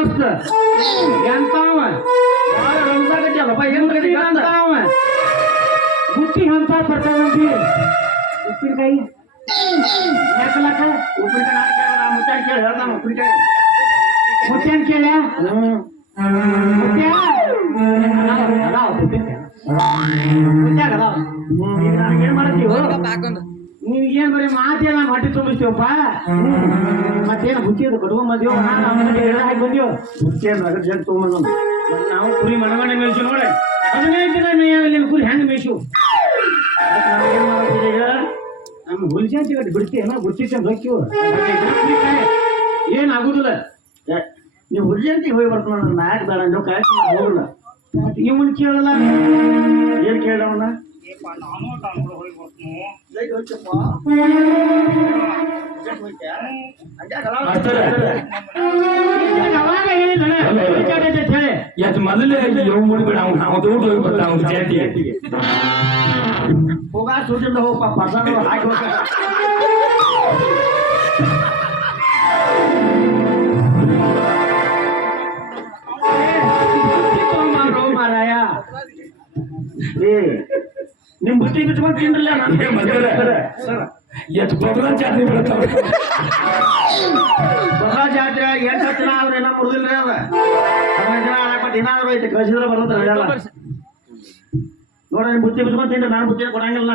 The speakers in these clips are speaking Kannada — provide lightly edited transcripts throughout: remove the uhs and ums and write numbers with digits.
ದೋಸ್ತ ಎಂತಾವ ಭಾಳ ರಂಸಾಗತ್ತಲ್ಲಪ್ಪ ಏನ್ ಬೇಕು ಅಂತಾವ ಬುತ್ತಿ ಅಂತ ಬರ್ತಾವಂತಿ ಉಪ್ಪಿನಕಾಯಿ ಯಾಕಲಕ್ಕ ಉಪ್ಪಿನಕಾಯಿ ನಾ ಮುತ್ತಾಡಿ ಕೇಳಿ ಹೇಳ್ತಾನ ಉಪ್ಪಿನಕಾಯಿ ಮುತ್ಯಾನ್ ಕೇಳ್ಯ ಮುತ್ಯ ಅದಾವ ಮುತ್ಯಾಗ ಅದಾವ ಈಗ ನನಗೇನ್ ಮಾಡ್ತೀವಿ ನಿನ್ಗೇನ್ ಬರೀ ಮಾತೇನ ಹೊಟ್ಟೆ ತುಂಬಿಸ್ತೀವಪ್ಪ ಮತ್ತೇನು ಬುತ್ತಿ ಅದು ಕಟ್ಕೊಂಡ್ ಬಂದೀವ ಹಾಕಿ ಬಂದೀವ ಮುಚ್ಚೇನು ನಗರ ಜನ ತೊಗೊಂಬಂದ ನಾವು ಕುರಿ ಮನಗಂಡ ಮೇಯ್ಸು ನೋಡಿ 15 ದಿನ ಮೇಯಲ್ಲಿ ಕುರಿ ಹೆಂಗ್ ಮೇಯ್ಸು ಏನ್ ಮಾಡ್ತೀವಿ ಈಗ ನಮ್ಮ ಹುಲ್ಜಾನ್ ಸಿಗಟ್ಟು ಬಿಡ್ತೀವಿ ಗುಚ್ಚಿಟ್ಟು ಹೋಗ್ತೀವ ಏನ್ ಆಗುದಿಲ್ಲ ನೀವು ಹುರ್ಜಂತಿಗೆ ಹೋಗಿ ಬರ್ತಾನ ನಾಯಕ್ ಬೇಡ ನೀವು ಕಾಯ್ತು ಹೋಗಲ್ಲ ಇವನ್ ಕೇಳಲ್ಲ ಏನ್ ಕೇಳವನ ಅವಾಗ ಹೇಳಿಲ್ಲ ಹೇಳಿ ಮೊದಲೇ ಯೋಗ ಮಾಡಿಬೇಡ ಅವ್ನು ದೊಡ್ಡ ಹೋಗಿ ಬರ್ತಾನ ಅವ್ನು ಜಾತಿಗೆ ಹೋಗ ಸೂಟಿಂದ ಹೋಗಪ್ಪ ಪರ್ಸನ್ ಹಾಕಿ ಹೋಗ ಮಾರಾಯ ಏ ನಿಮ್ ಬುತ್ತಿ ಬಿಟ್ಕೊಂಡು ತಿನ್ರಲ್ಲ ಎಷ್ಟು ಬದಲ ಜಾತಿ ಬಿಡ್ತಾವ ಬಹಳ ಜಾತ್ರೆ 8 ದಿನ ಆದ್ರೆ ಏನ ಮುರಿದಿಲ್ರಿ ಅದ 15 ದಿನ ಆಡಕ ದಿನ ಆದ್ರೂ ಐತೆ ಕಳಿಸಿದ್ರೆ ಬರೋದ್ರ ಹೇಳಲ್ಲ ನೋಡ ನಿಮ್ ಬುತ್ತಿ ಬಿಟ್ಕೊಂಡು ತಿನ್ರಿ ನಾನು ಬುತ್ತಿ ಕೊಡಂಗಿಲ್ಲ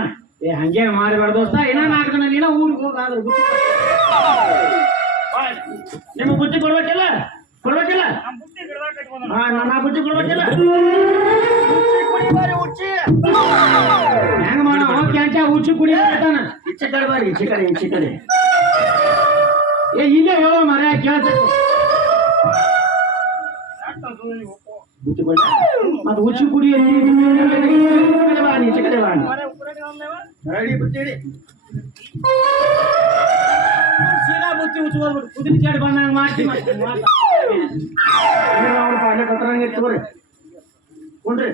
ಏ ಹಂಗೆ ಮಾಡಿಬೇಡ ದೋಸ್ತ ಏನ 4 ದಿನ ನೀನ ಊರಿಗೆ ಹೋಗಾದ್ರೆ ನಿಮ್ಮ ಬುತ್ತಿ ಕೊಡ್ಬೇಕಿಲ್ಲ ಹಾ ನನ್ನ ಬುತ್ತಿ ಕೊಡ್ಬೇಕಿಲ್ಲ ಹೆಂಗ ಮಾಡೋ ಕ್ಯಾಂಚ ಹುಚ್ಚು ಕುಡಿಯತಾನ ಈಚೆ ಕಡೆ ಬಾರಿ ಈಚೆ ಕಡೆ ಏ ಇಲ್ಲೇ ಹೇಳೋ ಮರ ಕೇಳ್ತ ಬುತ್ತಿ ಕೊಡ ಮತ್ತೆ ಹುಚ್ಚು ಕುಡಿಯ ಈಚೆ ಕಡೆ ಬಾ ರೆಡಿ ಬುತ್ತಿ ಹಿಡಿ ಸೀದಾ ಬುತ್ತಿ ಹುಚ್ಚು ಕುದಿನ ಚಾಡಿ ಬಂದಂಗ ಮಾಡ್ತೀವಿ ಅವ್ರು ಪಾಲೆ ಕತ್ತರಂಗೆ ಇರ್ತವ್ರಿ ಕೊಂಡ್ರಿ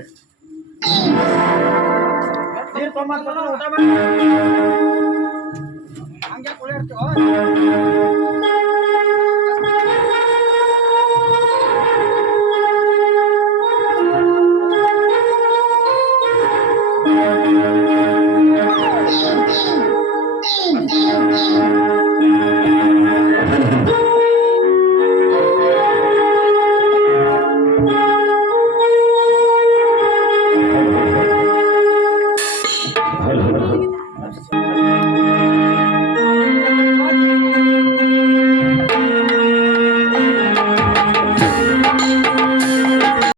ನೀರು ತೊಗೊಂಬ ಊಟ ಮಾಡಿ ಹಂಗೆ ಕುಳಿರ್ತೀವ